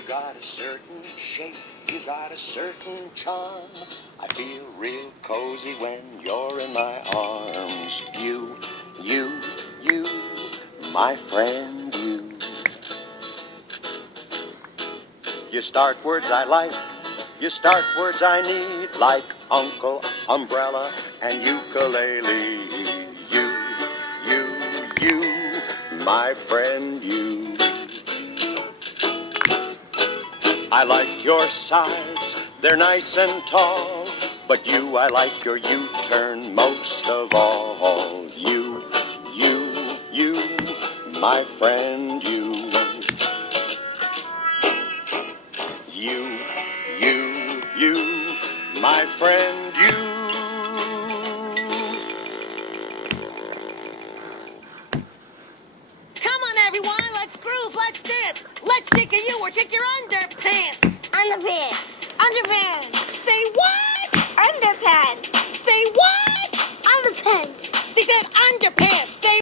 You got a certain shape, you got a certain charm. I feel real cozy when you're in my arms. You, my friend, you. You start words I like, you start words I need, like uncle, umbrella, and ukulele. You, my friend, you. I like your sides, they're nice and tall, but you, I like your U-turn most of all. You, my friend, you. You, my friend, you. Come on, everyone, let's groove, let's dance. Let's shake you or shake your underpants. Underpants. Underpants.